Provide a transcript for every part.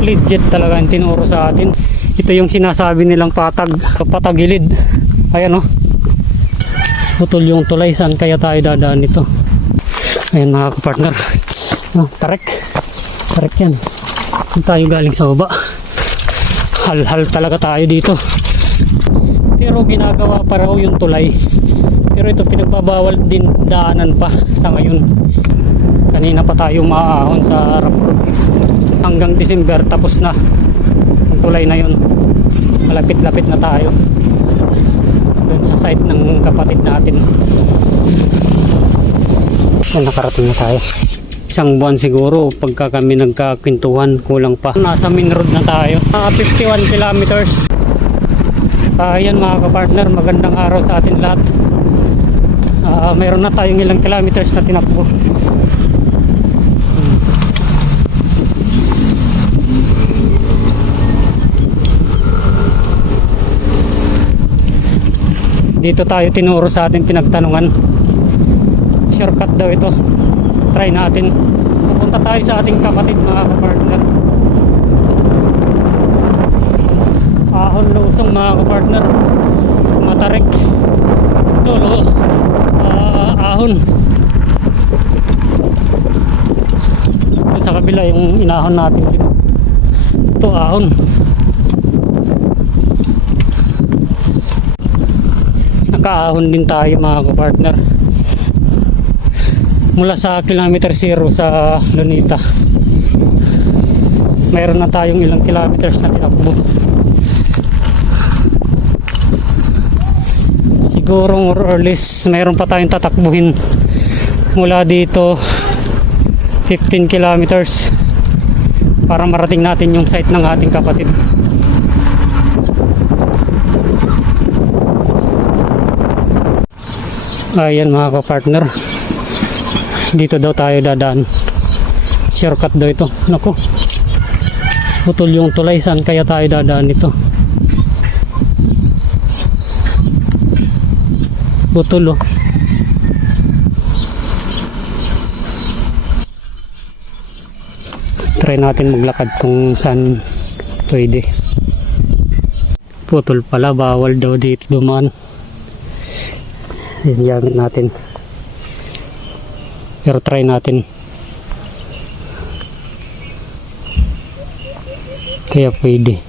legit talaga yung tinuro sa atin. Ito yung sinasabi nilang patagilid. Ayan oh, putol yung tulay. Saan kaya tayo dadaan nito? Ayan mga kapartner, tarik yan. Kung tayo galing sa baba, hal talaga tayo dito. Pero ginagawa pa raw yung tulay, pero ito pinagbabawal din daanan pa sa ngayon. Kanina pa tayo maaahon sa rough road. Hanggang December tapos na ang tulay na yun. Malapit-lapit na tayo doon sa site ng kapatid natin. Nakarating na tayo. Isang buwan siguro pagka kami nagkakwentuhan, kulang pa. Nasa main road na tayo. 51 kilometers. Ayan mga kapartner, magandang araw sa atin lahat. Mayroon na tayong ilang kilometers na tinakbo. Dito tayo tinuro sa ating pinagtanungan. Shortcut daw ito. Try natin. Pupunta tayo sa ating kapatid mga kapartner. Ahon lusong mga kapartner. Matarik. Tulo. Ahon. Sa kabila yung inahon natin. Ito ahon. Nakaahon din tayo mga kapartner. Mula sa kilometer 0 sa Lunita, mayroon na tayong ilang kilometers na tinakbo. Siguro more or less mayroon pa tayong tatakbuhin mula dito 15 kilometers para marating natin yung site ng ating kapatid. Ayan mga kapartner, dito daw tayo dadaan. Shortcut daw ito. Naku, putol yung tulay. Saan kaya tayo dadaan nito? Putol oh. Try natin maglakad kung saan pwede. Putol pala, bawal daw dito dumaan. Yan, gamit natin. Pero try natin. Kaya pwede.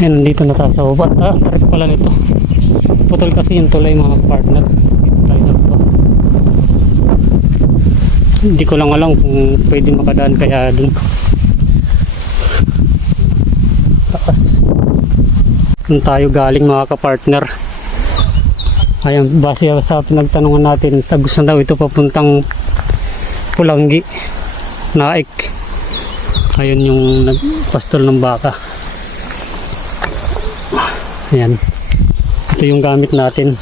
Ayan, nandito na tayo sa baba. Tarik pala nito. Putol kasi yung tulay mga partner. Dito tayo sa baba. Hindi ko lang alam kung pwede makadaan kaya dun. Taas. Kung tayo galing mga kapartner. Ayan, base sa pinagtanungan natin, tagos na daw ito papuntang Pulanggi, Naik. Ayun yung nagpastol ng baka. Ayan. Ito yung gamit natin.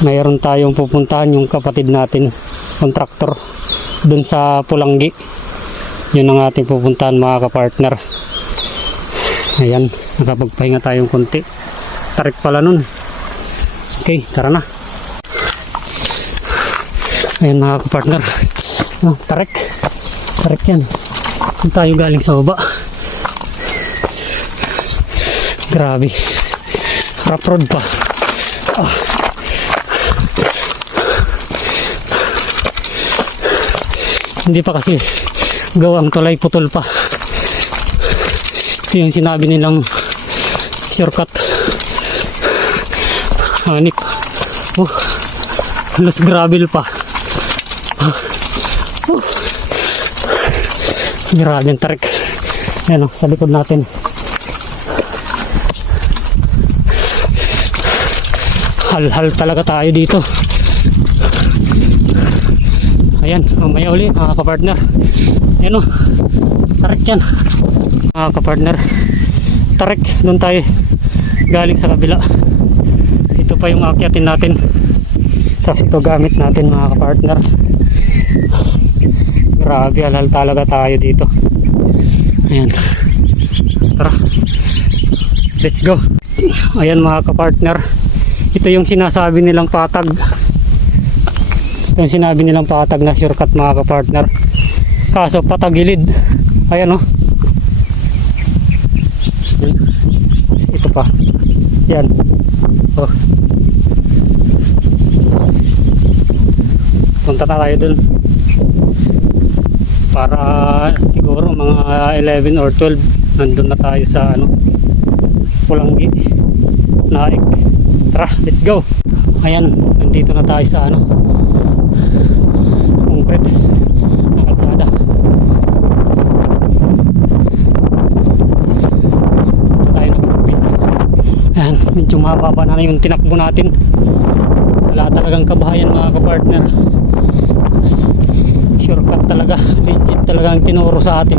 Mayroon tayong pupuntahan yung kapatid natin, kontraktor, dun sa Pulanggi. Yun ang ating pupuntahan mga kapartner. Ayan, nakapagpahinga tayong konti. Tarik pala nun. Okay, tara na. Ayan mga kapartner, tarik yan. Kung tayo galing sa baba, grabe, rough road pa. Hindi pa kasi gawang tulay, putol pa. Ito yung sinabi nilang shortcut. Hanip. Halos gravel pa. Grabe ang tarik. Ayan o, sa likod natin. Hal talaga tayo dito. Ayan, mamaya uli mga kapartner. Ayan o, tarik yan mga kapartner. Tarik, doon tayo galing sa kabila. Ito pa yung akyatin natin. Tapos ito gamit natin mga kapartner. Grabe, halal talaga tayo dito. Ayan, tara, let's go. Ayan mga kapartner, ito yung sinasabi nilang patag. Ito yung sinabi nilang patag na shortcut mga kapartner, kaso patagilid. Ayan oh, ito pa yan oh. Punta na tayo dun para siguro mga 11 or 12 nandun na tayo sa ano, Pulanggi, Naik. Tara, let's go. Ayan, nandito na tayo sa ano, concrete na kalsada. Ito tayo nag-video. Ayan, medyo mababa na yung tinakbo natin. Wala talagang kabahayan mga kapartner. Shortcut talaga, legit talaga ang tinuro sa atin.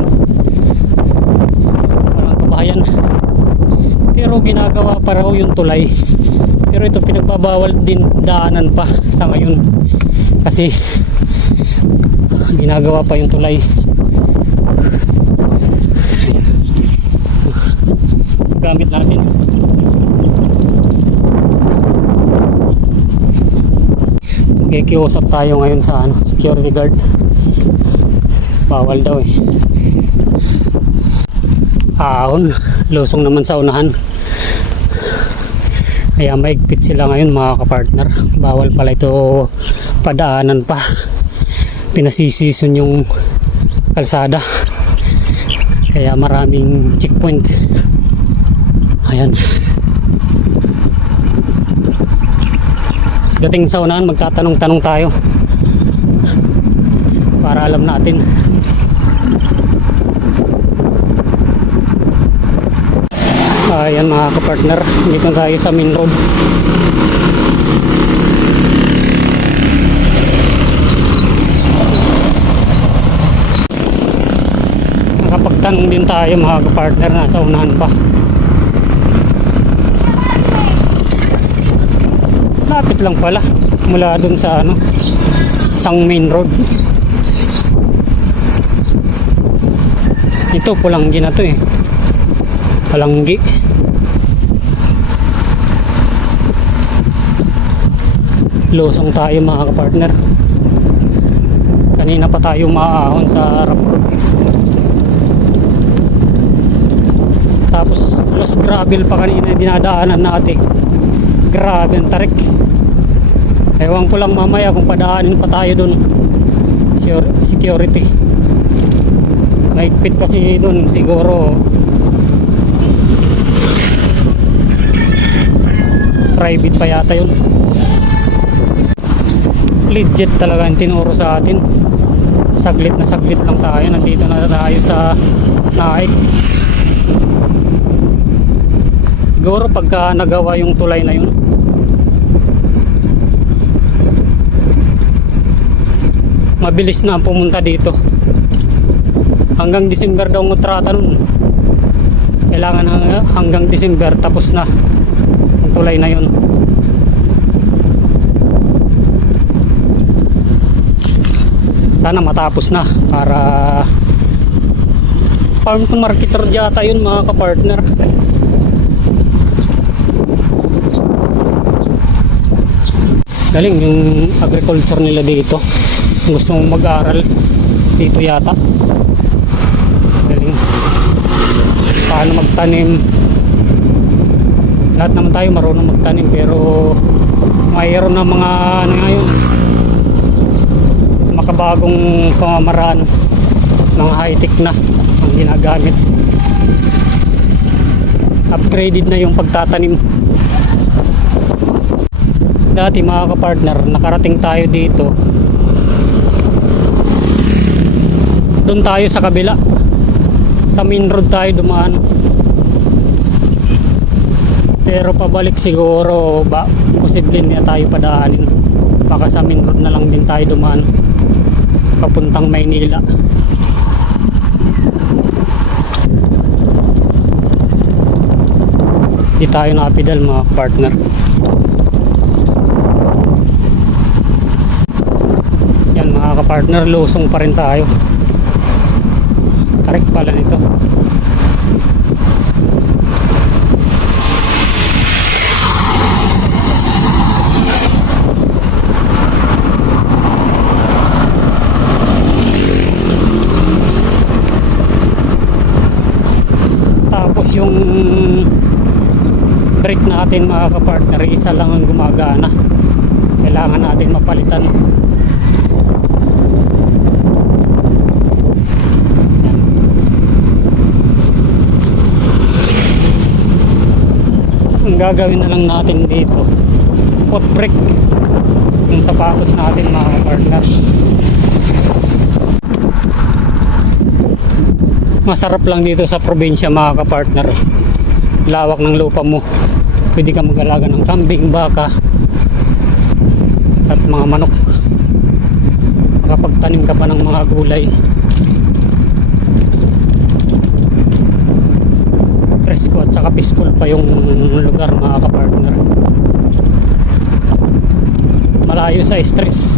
Walang kabahayan. Pero ginagawa pa raw yung tulay. Pero ito pinagbabawal din daanan pa sa ngayon. Kasi ginagawa pa yung tulay. Gamit natin. Kikiusap tayo ngayon sa ano, security guard. Bawal daw eh. Ahon, lusong naman sa unahan. Kaya maigpit sila ngayon mga kapartner. Bawal pala ito padaanan pa. Pinasisison yung kalsada. Kaya maraming checkpoint. Ayan. Dating sa unahan, magtatanong-tanong tayo para alam natin. Ayan mga kapartner, dito tayo sa main road. Nakapagtanong din tayo mga kapartner, nasa unahan pa. Lapit lang pala mula dun sa ano, isang main road. Ito Pulanggi na to eh, Pulanggi. Losong tayo mga kapartner. Kanina pa tayo maahon sa rough road. Tapos plus gravel pa kanina dinadaanan natin. Grabe ang tarik. Ewan ko lang mamaya kung padaanin pa tayo dun. Security. Maigpit kasi dun siguro. Private pa yata yun. Legit talaga ang tinuro sa atin. Saglit na saglit lang tayo. Nandito na tayo sa Naik. Siguro pagka nagawa yung tulay na yun, mabilis na pumunta dito. Hanggang December daw ang kontrata nun. Kailangan hanggang December tapos na ang tulay na yun. Sana matapos na para farm to market road yata yun mga kapartner. Galing yung agriculture nila dito. Gusto mong mag-aral dito yata. Galing. Paano magtanim. Lahat naman tayo marunong magtanim pero mayroon na mga ano ngayon, makabagong pamamaraan, mga high-tech na ang ginagamit. Upgraded na yung pagtatanim. Dati mga kapartner, nakarating tayo dito, doon tayo sa kabila, sa main road tayo dumaan. Pero pabalik siguro ba posible na tayo padaanin, baka sa main road na lang din tayo dumaan papuntang Maynila. Di tayo nakapidal mga partner. Yan mga kapartner, lusong pa rin tayo. Tarik pala nito. brake natin mga kapartner, isa lang ang gumagana. Kailangan natin mapalitan. Yan. Ang gagawin na lang natin dito, foot brake yung sapatos natin mga kapartner. Masarap lang dito sa probinsya mga kapartner. Lawak ng lupa mo, pwede ka mag-alaga ng kambing, baka at mga manok. Makapagtanim ka pa ng mga gulay. Presko at saka peaceful pa yung lugar mga kapartner. Malayo sa stress.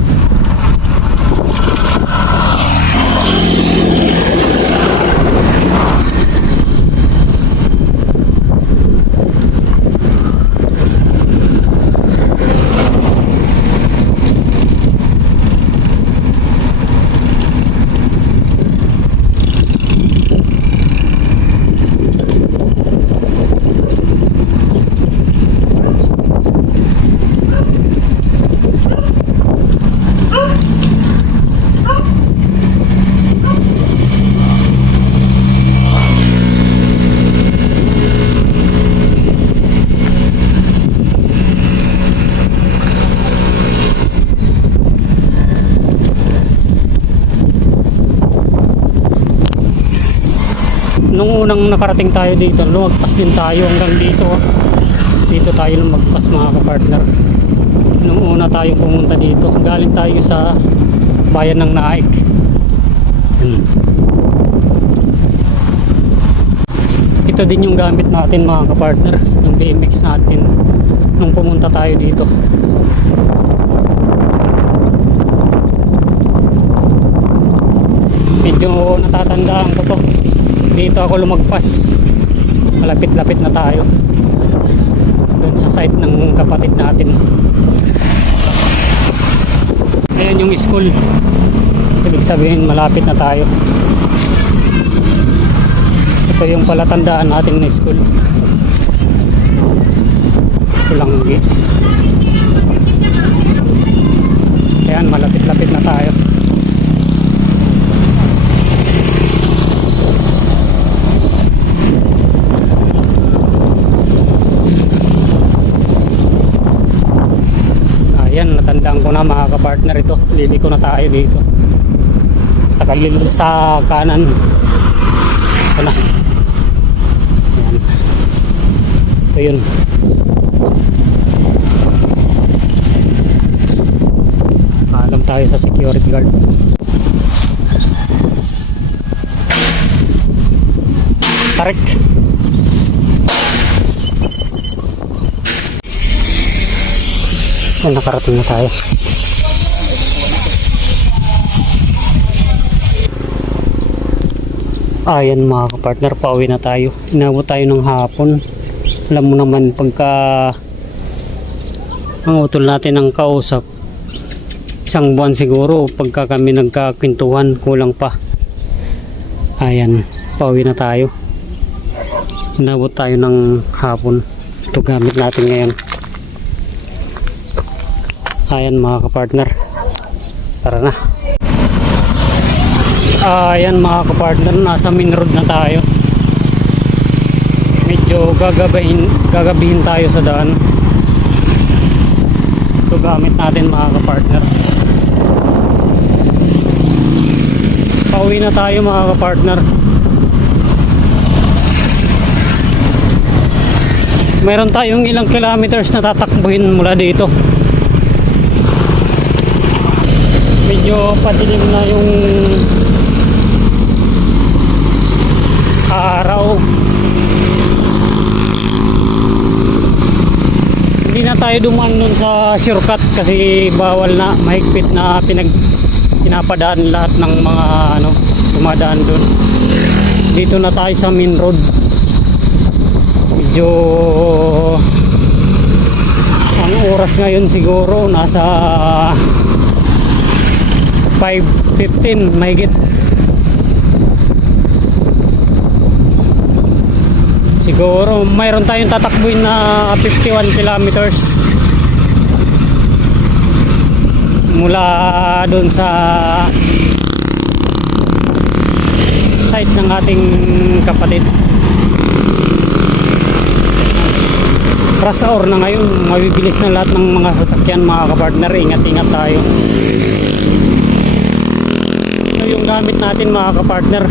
Nung unang nakarating tayo dito, lumagpas din tayo hanggang dito. Dito tayo lumagpas mga kapartner. Nung una tayong pumunta dito, galing tayo sa bayan ng Naik. Ito din yung gamit natin mga kapartner, yung BMX natin nung pumunta tayo dito. Medyo natatandaan ko to. Dito ako lumagpas. Malapit-lapit na tayo doon sa site ng kapatid natin. Ayan yung school. Ibig sabihin malapit na tayo. Ito yung palatandaan natin na school. Kulanggi. Ayan, malapit-lapit na tayo. Ayan, natandaan ko na mga kapartner, ito liliko na tayo dito sa sa kanan. Ito na. Ayan. Ito yun. Paalam tayo sa security guard. Tarik. Nakarating na tayo. Ayan mga kapartner, pauwi na tayo. Inabot tayo ng hapon. Alam mo naman pagka ang utol natin ang kausap, isang buwan siguro pagka kami nagkakwentuhan, kulang pa. Ayan, pauwi na tayo. Inabot tayo ng hapon. Ito gamit natin ngayon. Ayan mga kapartner, tara na. Ayan mga kapartner, nasa main road na tayo. Medyo gagabihin tayo sa daan. Ito gamit natin mga kapartner. Pauwi na tayo mga kapartner. Meron tayong ilang kilometers na tatakbuhin mula dito. Medyo padilim na yung araw. Hindi na tayo dumaan nun sa shortcut kasi bawal na, mahigpit na pinapadaan lahat ng mga dumadaan dun. Dito na tayo sa main road. Medyo ang oras ngayon siguro nasa 5:15 mahigit. Siguro mayroon tayong tatakbuhin na 51 kilometers mula doon sa site ng ating kapatid. Rush hour na ngayon, mabibilis na lahat ng mga sasakyan mga kapartner. Ingat-ingat tayo. Ito yung gamit natin mga kapartner.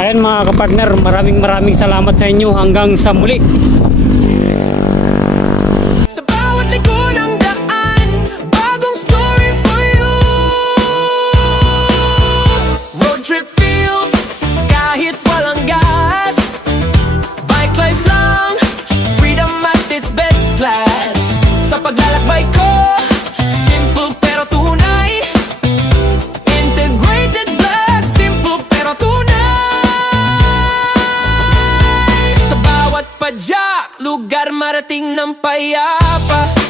Ayan mga kapartner, maraming salamat sa inyo. Hanggang sa muli. Sa bawat liko ng daan, bagong story for you. Road trip feels kahit walang gas. Bike life lang, freedom at its best class. Sa paglalakbay ko, simple pero tunay. Integrated vlog, simple pero tunay. Sa bawat padyak, lugar marating ng payapa.